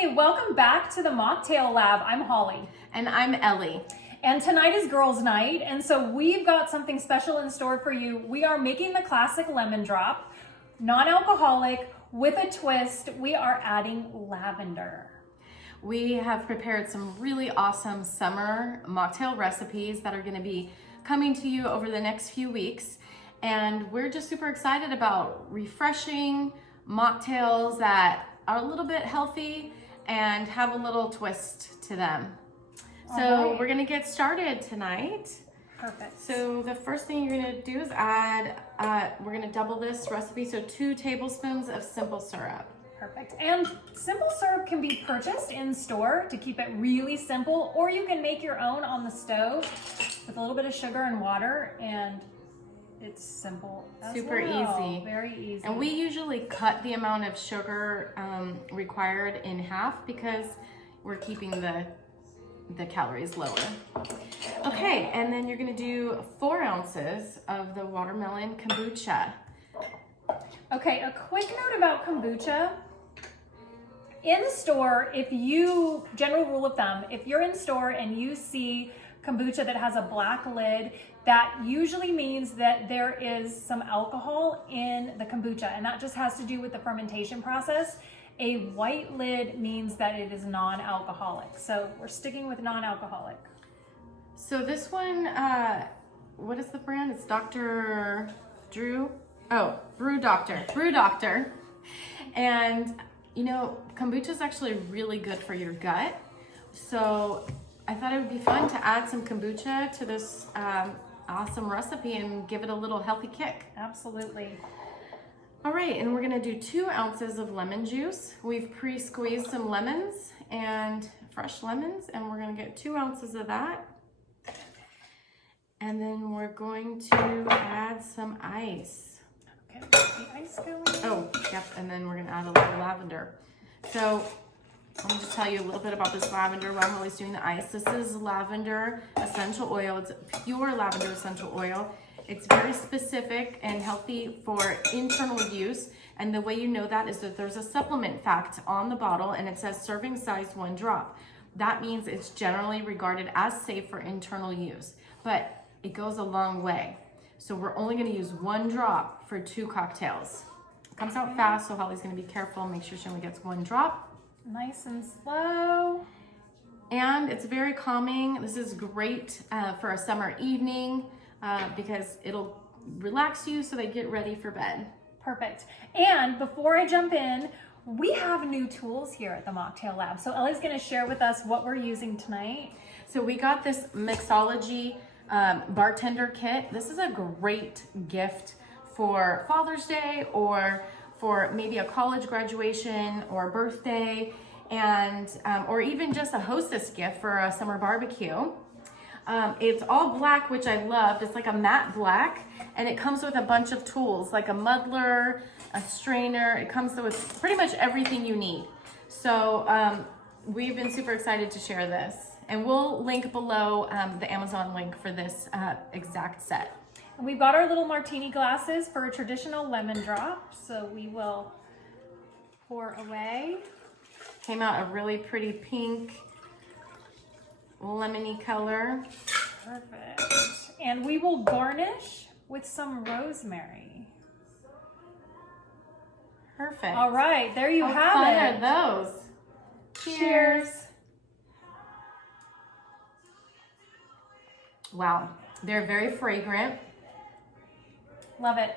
Hey, welcome back to the Mocktail Lab. I'm Holly. And I'm Ellie. And tonight is girls' night, and so we've got something special in store for you. We are making the classic Lemondrop, non-alcoholic, with a twist. We are adding lavender. We have prepared some really awesome summer mocktail recipes that are going to be coming to you over the next few weeks. And we're just super excited about refreshing mocktails that are a little bit healthy and have a little twist to them. So we're gonna get started tonight. Perfect. So the first thing you're gonna do is add, we're gonna double this recipe, so 2 tablespoons of simple syrup. Perfect. And simple syrup can be purchased in store to keep it really simple, or you can make your own on the stove with a little bit of sugar and water, and it's simple as Super well. easy. Very easy. And we usually cut the amount of sugar required in half because we're keeping the calories lower. Okay, and then you're gonna do 4 ounces of the Watermelon Kombucha. Okay, a quick note about kombucha. In the store, general rule of thumb, if you're in store and you see kombucha that has a black lid, that usually means that there is some alcohol in the kombucha, and that just has to do with the fermentation process. A white lid means that it is non-alcoholic. So we're sticking with non-alcoholic. So this one, what is the brand? It's Dr. Drew. Oh, Brew Doctor. And you know, kombucha is actually really good for your gut. So I thought it would be fun to add some kombucha to this awesome recipe and give it a little healthy kick. Absolutely. All right, and we're gonna do 2 ounces of lemon juice. We've pre-squeezed some lemons and fresh lemons, and we're gonna get 2 ounces of that. And then we're going to add some ice. Okay, the ice going. Oh, yep, and then we're gonna add a little lavender. So let me just tell you a little bit about this lavender while Holly's doing the ice. This is lavender essential oil. It's pure lavender essential oil. It's very specific and healthy for internal use. And the way you know that is that there's a supplement fact on the bottle and it says serving size 1 drop. That means it's generally regarded as safe for internal use, but it goes a long way. So we're only gonna use 1 drop for 2 cocktails. It comes out fast, so Holly's gonna be careful, make sure she only gets 1 drop. Nice and slow. And it's very calming. This is great for a summer evening because it'll relax you so they get ready for bed. Perfect. And before I jump in, we have new tools here at the Mocktail Lab. So Ellie's gonna share with us what we're using tonight. So we got this Mixology bartender kit. This is a great gift for Father's Day or for maybe a college graduation or a birthday, and or even just a hostess gift for a summer barbecue. It's all black, which I loved. It's like a matte black, and it comes with a bunch of tools like a muddler, a strainer. It comes with pretty much everything you need. So we've been super excited to share this, and we'll link below the Amazon link for this exact set. And we've got our little martini glasses for a traditional Lemondrop, so we will pour away. Came out a really pretty pink, lemony color. Perfect. And we will garnish with some rosemary. Perfect. All right, there you have How fun it. are those? Cheers. Wow, they're very fragrant. Love it.